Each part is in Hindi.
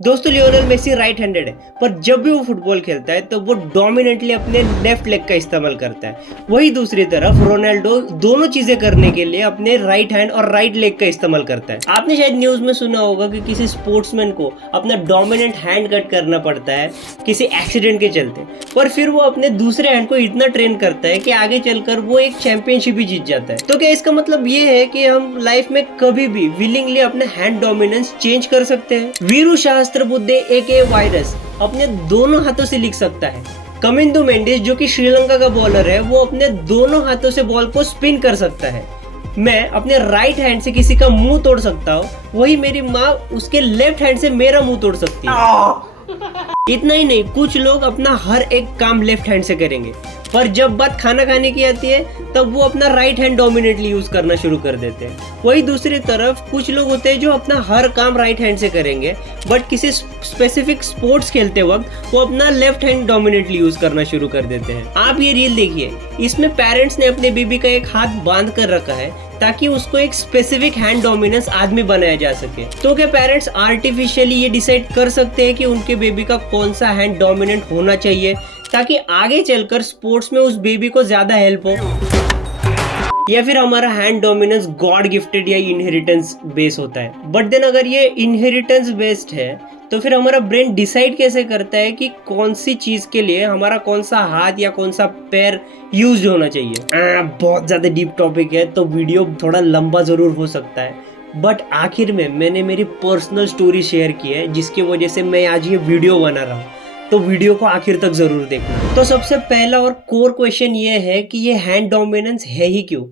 दोस्तों लियोनेल मेसी राइट हैंडेड है, पर जब भी वो फुटबॉल खेलता है तो वो डोमिनेंटली अपने लेफ्ट लेग का इस्तेमाल करता है। वही दूसरी तरफ रोनाल्डो दोनों चीजें करने के लिए अपने राइट हैंड और राइट लेग का इस्तेमाल करता है। आपने शायद न्यूज में सुना होगा कि किसी स्पोर्ट्समैन को अपना डोमिनेंट हैंड कट करना पड़ता है किसी एक्सीडेंट के चलते, पर फिर वो अपने दूसरे हैंड को इतना ट्रेन करता है कि आगे चलकर वो एक चैंपियनशिप ही जीत जाता है। तो क्या इसका मतलब ये है कि हम लाइफ में कभी भी विलिंगली अपने हैंड डोमिनेंस चेंज कर सकते हैं? वीरू सहस्त्रबुद्धे एके वायरस अपने दोनों हाथों से लिख सकता है। कमिंदु मेंडिस जो कि श्रीलंका का बॉलर है, वो अपने दोनों हाथों से बॉल को स्पिन कर सकता है। मैं अपने राइट हैंड से किसी का मुंह तोड़ सकता हूँ, वही मेरी माँ उसके लेफ्ट हैंड से मेरा मुंह तोड़ सकती है। इतना ही नहीं, कुछ लोग अपना हर एक काम लेफ्ट हैंड से करेंगे, पर जब बात खाना खाने की आती है तब वो अपना राइट हैंड डोमिनेटली यूज करना शुरू कर देते हैं। वही दूसरी तरफ कुछ लोग होते हैं जो अपना हर काम राइट हैंड से करेंगे, बट किसी स्पेसिफिक स्पोर्ट्स खेलते वक्त वो अपना लेफ्ट हैंड डोमिनेटली यूज करना शुरू कर देते हैं। आप ये रील देखिए, इसमें पेरेंट्स ने अपने बेबी का एक हाथ बांध कर रखा है ताकि उसको एक स्पेसिफिक हैंड डोमिनेंस आदमी बनाया जा सके। तो क्या पेरेंट्स आर्टिफिशियली ये डिसाइड कर सकते हैं कि उनके बेबी का कौन सा हैंड डोमिनेंट होना चाहिए ताकि आगे चलकर स्पोर्ट्स में उस बेबी को ज्यादा हेल्प हो? या फिर हमारा हैंड डोमिनेंस गॉड गिफ्टेड या इनहेरिटेंस बेस होता है? बट देन अगर ये इनहेरिटेंस बेस्ड है तो फिर हमारा ब्रेन डिसाइड कैसे करता है कि कौन सी चीज के लिए हमारा कौन सा हाथ या कौन सा पैर यूज होना चाहिए? बहुत ज्यादा डीप टॉपिक है तो वीडियो थोड़ा लंबा जरूर हो सकता है, बट आखिर में मैंने मेरी पर्सनल स्टोरी शेयर की है जिसकी वजह से मैं आज ये वीडियो बना रहा हूँ, तो वीडियो को आखिर तक जरूर देखना। तो सबसे पहला और कोर क्वेश्चन ये है कि ये हैंड डोमिनेंस है ही क्यों?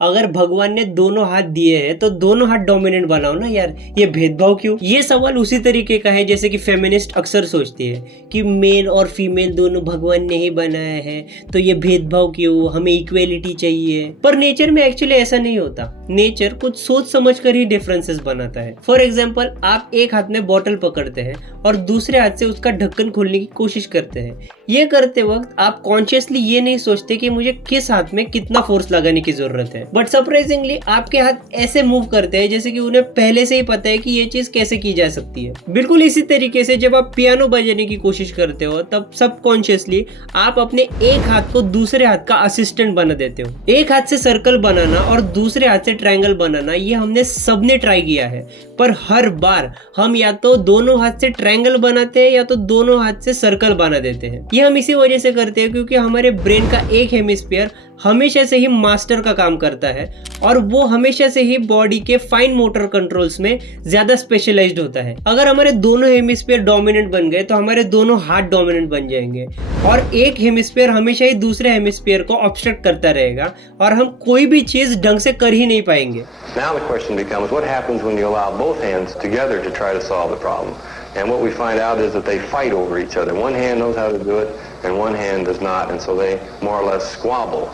अगर भगवान ने दोनों हाथ दिए हैं तो दोनों हाथ डोमिनेंट बनाओ ना यार, ये भेदभाव क्यों? ये सवाल उसी तरीके का है जैसे कि फेमिनिस्ट अक्सर सोचती है कि मेल और फीमेल दोनों भगवान ने ही बनाया है, तो ये भेदभाव क्यों, हमें इक्वेलिटी चाहिए। पर नेचर में एक्चुअली ऐसा नहीं होता। नेचर कुछ सोच समझ कर ही डिफरेंसेस बनाता है। फॉर एग्जाम्पल, आप एक हाथ में बॉटल पकड़ते हैं और दूसरे हाथ से उसका ढक्कन खोलने की कोशिश करते हैं। ये करते वक्त आप कॉन्शियसली ये नहीं सोचते कि मुझे किस हाथ में कितना फोर्स लगाने की जरूरत है, बट सरप्राइजिंगली आपके हाथ ऐसे मूव करते हैं जैसे कि उन्हें पहले से ही पता है कि ये चीज कैसे की जा सकती है। बिल्कुल इसी तरीके से जब आप पियानो बजाने की कोशिश करते हो तब सबकॉन्शियसली आप अपने एक हाथ को दूसरे हाथ का असिस्टेंट बना देते हो। एक हाथ से सर्कल बनाना और दूसरे हाथ से ट्रायंगल बनाना, ये हमने सबने ट्राई किया है, पर हर बार हम या तो दोनों हाथ से ट्रायंगल बनाते हैं या तो दोनों हाथ से सर्कल बना देते हैं। ये हम इसी वजह से करते हैं क्योंकि हमारे ब्रेन का एक हेमिस्फीयर हमेशा से ही मास्टर का काम करता है और वो हमेशा से ही बॉडी के फाइन मोटर कंट्रोल्स में ज्यादा स्पेशलाइज्ड होता है। अगर हमारे दोनों हेमिस्फीयर डोमिनेंट बन गए तो हमारे दोनों हाथ डोमिनेंट बन जाएंगे और एक हेमिस्फीयर हमेशा ही दूसरे हेमिस्फीयर को ऑब्स्ट्रक्ट करता रहेगा और हम कोई भी चीज ढंग से कर ही नहीं पाएंगे। Now the question becomes, what happens when you allow both hands together to try to solve the problem? And what we find out is that they fight over each other. One hand knows how to do it, and one hand does not, and so they more or less squabble.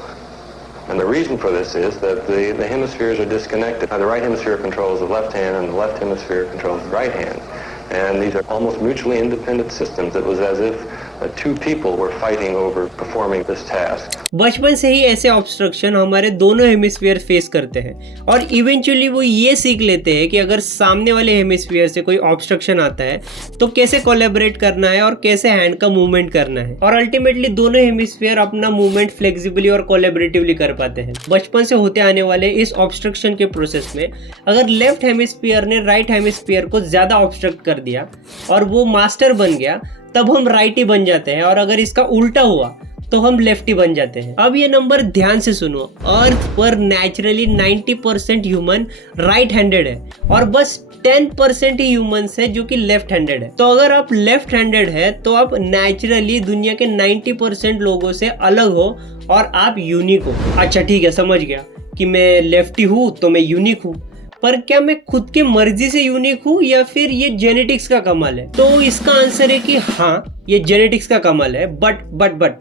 And the reason for this is that the hemispheres are disconnected. Now, the right hemisphere controls the left hand, and the left hemisphere controls the right hand. And these are almost mutually independent systems. It was as if two people were fighting over performing this task. बचपन से ही ऐसे ऑब्स्ट्रक्शन हमारे दोनों हेमिस्फीयर फेस करते हैं और इवेंचुअली वो ये सीख लेते हैं कि अगर सामने वाले हेमिस्फीयर से कोई ऑब्स्ट्रक्शन आता है तो कैसे कोलैबोरेट करना है और कैसे हैंड का मूवमेंट करना है, और अल्टीमेटली दोनों हेमिस्फीयर अपना मूवमेंट फ्लेक्सिबली और कोलैबोरेटिवली कर पाते हैं। बचपन से होते आने वाले इस ऑब्स्ट्रक्शन के प्रोसेस में अगर लेफ्ट हेमिस्फीयर ने राइट हेमिस्फीयर को ज्यादा ऑब्स्ट्रक्ट कर दिया और वो मास्टर बन गया, तब हम राइट ही बन जाते हैं, और अगर इसका उल्टा हुआ तो हम लेफ्टी बन जाते हैं। अब ये नंबर ध्यान से सुनो, अर्थ पर नेचुरली 90% ह्यूमन राइट हैंडेड है और बस 10% ही ह्यूमंस है जो कि लेफ्ट हैंडेड है। तो अगर आप लेफ्ट हैंडेड है तो आप नेचुरली दुनिया के 90% लोगों से अलग हो और आप यूनिक हो। अच्छा ठीक है, समझ गया कि मैं लेफ्टी हूँ तो मैं यूनिक हूँ, पर क्या मैं खुद के मर्जी से यूनिक हूँ या फिर ये जेनेटिक्स का कमाल है? तो इसका आंसर है कि हाँ, ये जेनेटिक्स का कमाल है, बट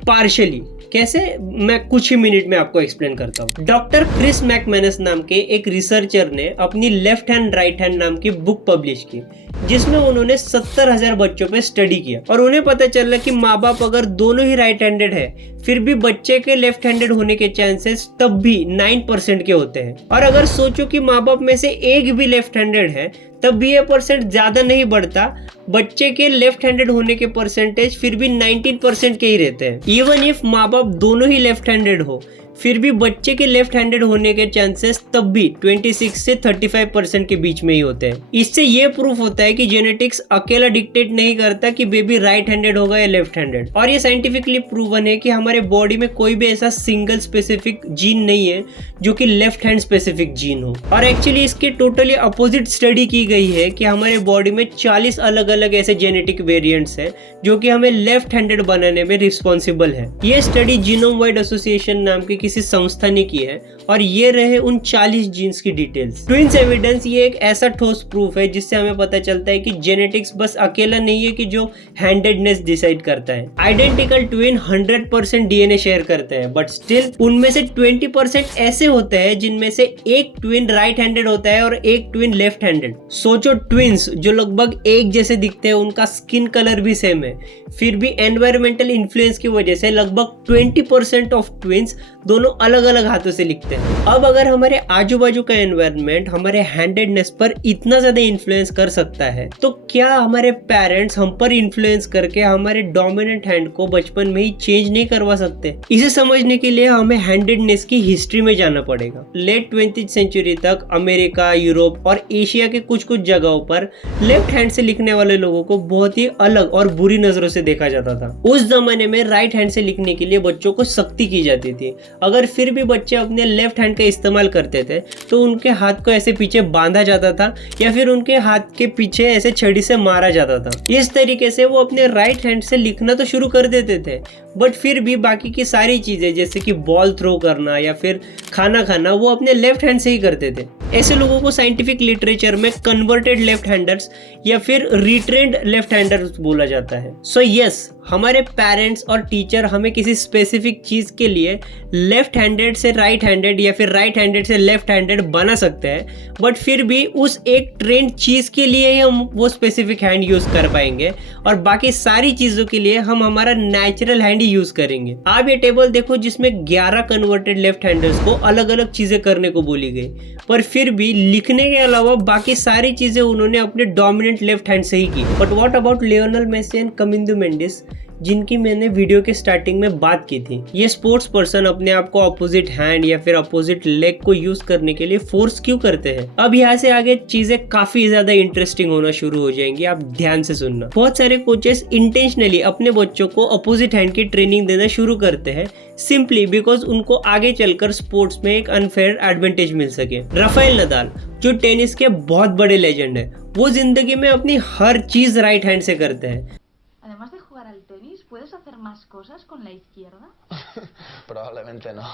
पार्शियली। कैसे, मैं कुछ ही मिनट में आपको एक्सप्लेन करता हूँ। डॉक्टर क्रिस मैकमैनस नाम के एक रिसर्चर ने अपनी लेफ्ट हैंड राइट हैंड नाम की बुक पब्लिश की जिसमें उन्होंने 70,000 बच्चों पे स्टडी किया और उन्हें पता चला कि माँ बाप अगर दोनों ही राइट हैंडेड है फिर भी बच्चे के लेफ्ट हैंडेड होने के चांसेस तब भी 9% के होते हैं। और अगर सोचो कि माँ बाप में से एक भी लेफ्ट हैंडेड है तब भी ये परसेंट ज़्यादा नहीं बढ़ता। बच्चे के लेफ्ट हैंडेड होने के परसेंटेज फिर भी 19% के ही रहते हैं। इवन इफ माँ बाप दोनों ही लेफ्ट हैंडेड हो, फिर भी बच्चे के लेफ्ट हैंडेड होने के चांसेस तब भी 26 से 35% के बीच में ही होते हैं। इससे ये प्रूफ होता है कि जेनेटिक्स अकेला डिक्टेट नहीं करता कि बेबी राइट हैंडेड होगा या लेफ्ट हैंडेड। और ये साइंटिफिकली प्रूवन है कि हमारे बॉडी में कोई भी ऐसा सिंगल स्पेसिफिक जीन नहीं है जो कि लेफ्ट हैंड स्पेसिफिक जीन हो। और एक्चुअली इसके टोटली अपोजिट स्टडी की गई है कि हमारे बॉडी में 40 अलग अलग ऐसे जेनेटिक वेरिएंट्स हैं जो कि हमें लेफ्ट हैंडेड बनाने में रिस्पॉन्सिबल है। ये स्टडी जीनोम वाइड एसोसिएशन नाम की किसी संस्था ने की है और ये रहे उन 40 जीन्स की डिटेल्स। ट्विन्स एविडेंस ये एक ऐसा ठोस प्रूफ है जिससे हमें पता चलता है कि जेनेटिक्स बस अकेला नहीं है कि जो हैंडेडनेस डिसाइड करता है। आइडेंटिकल ट्विन 100% डीएनए शेयर करते हैं, बट स्टिल उनमें से 20% ऐसे होते हैं जिनमें से एक ट्विन राइट हैंडेड होता है और एक ट्विन लेफ्ट हैंडेड। सोचो, ट्विन्स जो लगभग एक जैसे दिखते हैं, उनका स्किन कलर भी सेम है, फिर भी एनवायरमेंटल इन्फ्लुएंस की वजह से लगभग 20% ऑफ ट्विन्स दोनों अलग अलग हाथों से लिखते हैं। अब अगर हमारे आजू बाजू का एनवायरनमेंट हमारे हैंडेडनेस पर इतना ज्यादा इन्फ्लुएंस कर सकता है, तो क्या हमारे पेरेंट्स हम पर इन्फ्लुएंस करके हमारे डोमिनेंट हैंड को बचपन में ही चेंज नहीं करवा सकते? इसे समझने के लिए हमें हैंडेडनेस की हिस्ट्री में जाना पड़ेगा। लेट 20th सेंचुरी तक अमेरिका, यूरोप और एशिया के कुछ कुछ जगहों पर लेफ्ट हैंड से लिखने वाले लोगों को बहुत ही अलग और बुरी नजरों से देखा जाता था। उस जमाने में राइट हैंड से लिखने के लिए बच्चों को सख्ती की जाती थी। अगर फिर भी बच्चे अपने लेफ्ट हैंड का इस्तेमाल करते थे तो उनके हाथ को ऐसे पीछे बांधा जाता था या फिर उनके हाथ के पीछे ऐसे छड़ी से मारा जाता था। इस तरीके से वो अपने राइट हैंड से लिखना तो शुरू कर देते थे, बट फिर भी बाकी की सारी चीजें जैसे कि बॉल थ्रो करना या फिर खाना खाना वो अपने लेफ्ट हैंड से ही करते थे। ऐसे लोगों को साइंटिफिक लिटरेचर में कन्वर्टेड लेफ्ट हैंडर्स या फिर रिट्रेंड लेफ्ट हैंडर्स बोला जाता है। सो यस, हमारे पेरेंट्स और टीचर हमें किसी स्पेसिफिक चीज के लिए लेफ्ट हैंडेड से राइट हैंडेड या फिर राइट हैंडेड से लेफ्ट हैंडेड बना सकते हैं, बट फिर भी उस एक ट्रेंड चीज के लिए ही हम वो स्पेसिफिक हैंड यूज कर पाएंगे और बाकी सारी चीजों के लिए हम हमारा नेचुरल हैंड ही यूज करेंगे। आप ये टेबल देखो जिसमें 11 कन्वर्टेड लेफ्ट हैंडर्स को अलग अलग चीजें करने को बोली गई, पर फिर भी लिखने के अलावा बाकी सारी चीजें उन्होंने अपने डोमिनेंट लेफ्ट हैंड से ही की। But what about Lionel Messi and Kamindu Mendis, जिनकी मैंने वीडियो के स्टार्टिंग में बात की थी? ये स्पोर्ट्स पर्सन अपने आप को अपोजिट हैंड या फिर अपोजिट लेग को यूज करने के लिए फोर्स क्यों करते हैं? अब यहाँ से आगे चीजें काफी ज्यादा इंटरेस्टिंग होना शुरू हो जाएंगी, आप ध्यान से सुनना। बहुत सारे कोचेस इंटेंशनली अपने बच्चों को अपोजिट हैंड की ट्रेनिंग देना शुरू करते हैं सिंपली बिकॉज उनको आगे चलकर स्पोर्ट्स में एक अनफेयर एडवांटेज मिल सके। राफेल नदाल जो टेनिस के बहुत बड़े लेजेंड है, वो जिंदगी में अपनी हर चीज राइट हैंड से करते हैं। Además de jugar al tenis, ¿puedes hacer más cosas con la izquierda? Probablemente no.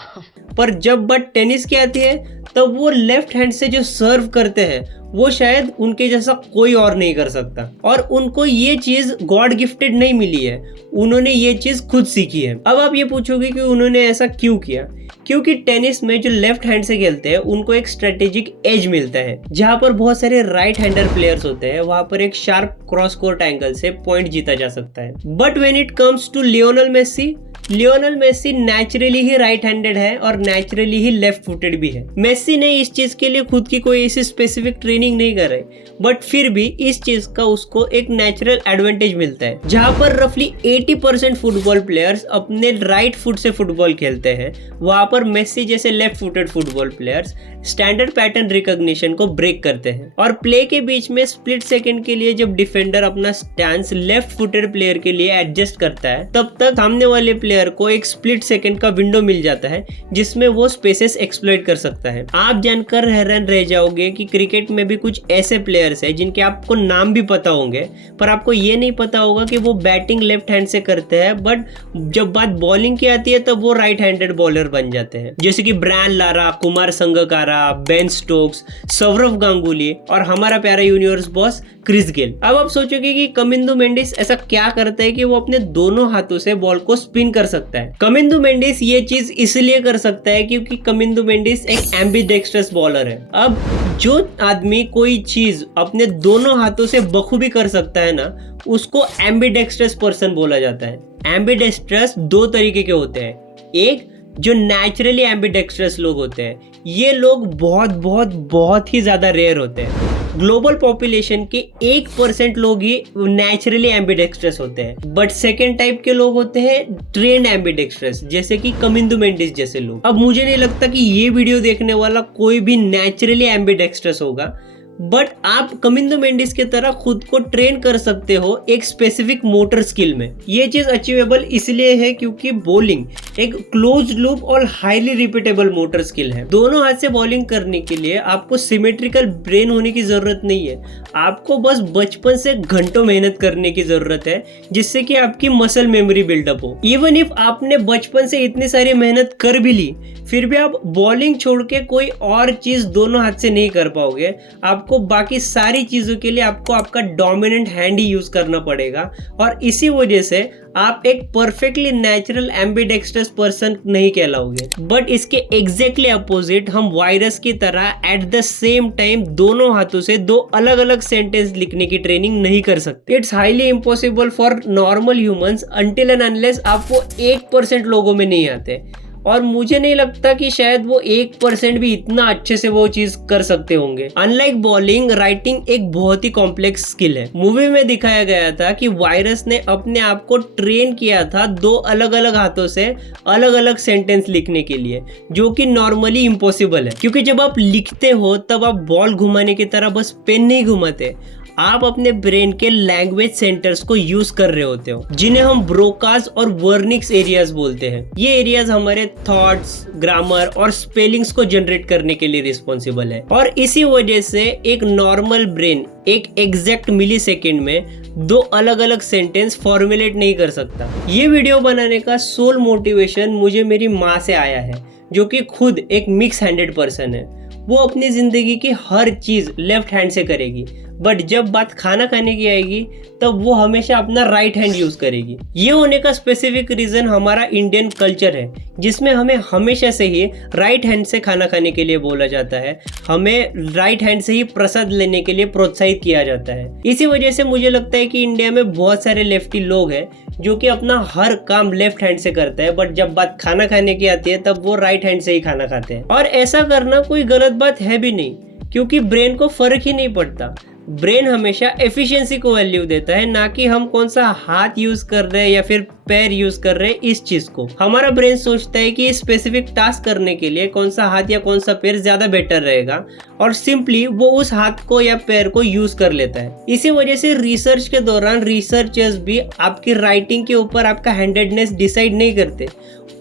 पर जब बात टेनिस की आती है तब वो लेफ्ट हैंड से जो सर्व करते हैं वो शायद उनके जैसा कोई और नहीं कर सकता, और उनको ये चीज गॉड गिफ्टेड नहीं मिली है, उन्होंने ये चीज खुद सीखी है। अब आप ये पूछोगे कि उन्होंने ऐसा क्यों किया? क्योंकि टेनिस में जो लेफ्ट हैंड से खेलते हैं उनको एक स्ट्रेटेजिक एज मिलता है। जहां पर बहुत सारे राइट हैंडर प्लेयर्स होते हैं वहां पर एक शार्प क्रॉस कोर्ट एंगल से पॉइंट जीता जा सकता है। But when it comes to Lionel Messi naturally ही राइट हैंडेड है और नेचुरली ही लेफ्ट फुटेड भी है। मेसी ने इस चीज के लिए खुद की कोई ऐसी स्पेसिफिक ट्रेनिंग नहीं कर रहे, बट फिर भी इस चीज का उसको एक नेचुरल एडवांटेज मिलता है। जहां पर रफली 80% फुटबॉल प्लेयर्स अपने राइट फुट से फुटबॉल खेलते हैं, वहां पर मेसी जैसे left footed football players standard pattern recognition को ब्रेक करते हैं और प्ले के बीच में स्प्लिट सेकंड के लिए जब डिफेंडर अपना स्टैंस लेफ्ट फुटेड प्लेयर के लिए एडजस्ट करता है, तब तक सामने वाले प्लेयर को एक स्प्लिट सेकंड का विंडो मिल जाता है जिसमें वो स्पेसेस एक्सप्लॉइट कर सकता है। आप जानकर हैरान रह जाओगे कि क्रिकेट में भी कुछ ऐसे प्लेयर्स हैं जिनके आपको नाम भी पता होंगे, पर आपको ये नहीं पता होगा कि वो बैटिंग लेफ्ट हैंड से करते हैं, बट जब बात बॉलिंग की आती है तब वो राइट हैंडेड बॉलर बन जाते हैं। जैसे कि Brian Lara, Kumar Sangakkara, Ben Stokes, Sourav Ganguly और हमारा प्यारा यूनिवर्स बॉस क्रिस गेल। अब आप सोचोगे कि कमिंदु मेंडिस ऐसा क्या करता है कि वो अपने दोनों हाथों से बॉल को स्पिन कर सकता है? कमिंदु मेंडिस ये चीज इसलिए कर सकता है क्योंकि कमिंदु मेंडिस एक एम्बिडेक्स्ट्रस बॉलर है। अब जो आदमी कोई चीज अपने दोनों हाथों से बखूबी कर सकता है ना, उसको एम्बिडेक्स्ट्रस पर्सन बोला जाता है। एम्बिडेक्स्ट्रस दो तरीके के होते हैं, एक जो नेचुरली एम्बिडेक्स्ट्रस लोग होते हैं, ये लोग बहुत बहुत बहुत ही ज्यादा रेयर होते हैं। ग्लोबल पॉपुलेशन के 1% लोग ही नेचुरली एम्बिडेक्स्ट्रस होते हैं, बट सेकेंड टाइप के लोग होते हैं ट्रेंड एम्बिडेक्स्ट्रस, जैसे कि कमिंदु मेंडिस जैसे लोग। अब मुझे नहीं लगता कि ये वीडियो देखने वाला कोई भी नेचुरली एम्बिडेक्स्ट्रस होगा, बट आप कमिंदु मेंडिस की तरह खुद को ट्रेन कर सकते हो एक स्पेसिफिक मोटर स्किल में। ये चीज अचीवेबल इसलिए है क्योंकि बॉलिंग एक क्लोज लूप और हाईली रिपीटेबल मोटर स्किल है। दोनों हाथ से बॉलिंग करने के लिए आपको सिमेट्रिकल ब्रेन होने की जरूरत नहीं है, आपको बस बचपन से घंटों मेहनत करने की जरूरत है, जिससे कि आपकी मसल मेमोरी बिल्डअप हो। इवन इफ आपने बचपन से इतनी सारी मेहनत कर भी ली, फिर भी आप बॉलिंग छोड़ के कोई और चीज दोनों हाथ से नहीं कर पाओगे। आपको बाकी सारी चीजों के लिए आपको आपका डोमिनेंट हैंड ही यूज करना पड़ेगा, और इसी वजह से आप एक परफेक्टली नेचुरल एम्बिडेक्स्ट्रस पर्सन नहीं कहलाओगे। बट इसके एग्जैक्टली अपोजिट हम वायरस की तरह एट द सेम टाइम दोनों हाथों से दो अलग अलग सेंटेंस लिखने की ट्रेनिंग नहीं कर सकते। It's highly impossible for normal humans until and unless आपको 1% लोगों में नहीं आते, और मुझे नहीं लगता कि शायद वो 1% भी इतना अच्छे से वो चीज कर सकते होंगे। अनलाइक बॉलिंग, राइटिंग एक बहुत ही कॉम्प्लेक्स स्किल है। मूवी में दिखाया गया था कि वायरस ने अपने आप को ट्रेन किया था दो अलग अलग हाथों से अलग अलग सेंटेंस लिखने के लिए, जो कि नॉर्मली इम्पॉसिबल है, क्योंकि जब आप लिखते हो तब आप बॉल घुमाने की तरह बस पेन नहीं घुमाते, आप अपने ब्रेन के लैंग्वेज सेंटर्स को यूज कर रहे होते हो, जिन्हें हम ब्रोकास और वर्निक्स एरियाज बोलते हैं। ये एरियाज हमारे थॉट्स, ग्रामर और स्पेलिंग्स को जनरेट करने के लिए रिस्पॉन्सिबल है, और इसी वजह से एक नॉर्मल ब्रेन एक एग्जैक्ट मिली सेकेंड में दो अलग अलग सेंटेंस फॉर्मुलेट नहीं कर सकता। ये वीडियो बनाने का सोल मोटिवेशन मुझे मेरी माँ से आया है, जो कि खुद एक मिक्स हैंडेड पर्सन है। वो अपनी जिंदगी की हर चीज लेफ्ट हैंड से करेगी, बट जब बात खाना खाने की आएगी तब वो हमेशा अपना राइट हैंड यूज करेगी। ये होने का स्पेसिफिक रीजन हमारा इंडियन कल्चर है, जिसमें हमें हमेशा से ही राइट हैंड से खाना खाने के लिए बोला जाता है, हमें राइट हैंड से ही प्रसाद लेने के लिए प्रोत्साहित किया जाता है। इसी वजह से मुझे लगता है कि इंडिया में बहुत सारे लेफ्टी लोग हैं जो कि अपना हर काम लेफ्ट हैंड से करते हैं, बट जब बात खाना खाने की आती है तब वो राइट हैंड से ही खाना खाते हैं। और ऐसा करना कोई गलत बात है भी नहीं, क्योंकि ब्रेन को फर्क ही नहीं पड़ता। ब्रेन हमेशा एफिशिएंसी को वैल्यू देता है, ना कि हम कौन सा हाथ यूज कर रहे हैं या फिर पैर यूज कर रहे हैं इस चीज को। हमारा ब्रेन सोचता है कि स्पेसिफिक टास्क करने के लिए कौन सा हाथ या कौन सा पैर ज्यादा बेटर रहेगा, और सिंपली वो उस हाथ को या पैर को यूज कर लेता है। इसी वजह से रिसर्च के दौरान रिसर्चर्स भी आपकी राइटिंग के ऊपर आपका हैंडेडनेस डिसाइड नहीं करते,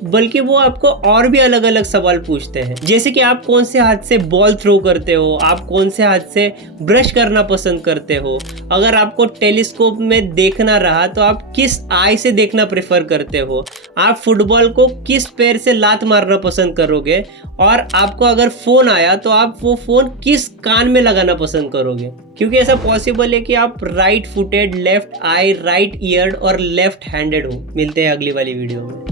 बल्कि वो आपको और भी अलग अलग सवाल पूछते हैं, जैसे कि आप कौन से हाथ से बॉल थ्रो करते हो, आप कौन से हाथ से ब्रश करना पसंद करते हो, अगर आपको टेलीस्कोप में देखना रहा तो आप किस आई से देखना प्रेफर करते हो, आप फुटबॉल को किस पैर से लात मारना पसंद करोगे, और आपको अगर फोन आया तो आप वो फोन किस कान में लगाना पसंद करोगे। क्योंकि ऐसा पॉसिबल है कि आप राइट फुटेड, लेफ्ट आई, राइट ईयर्ड और लेफ्ट हैंडेड हो। मिलते हैं अगली वाली वीडियो में।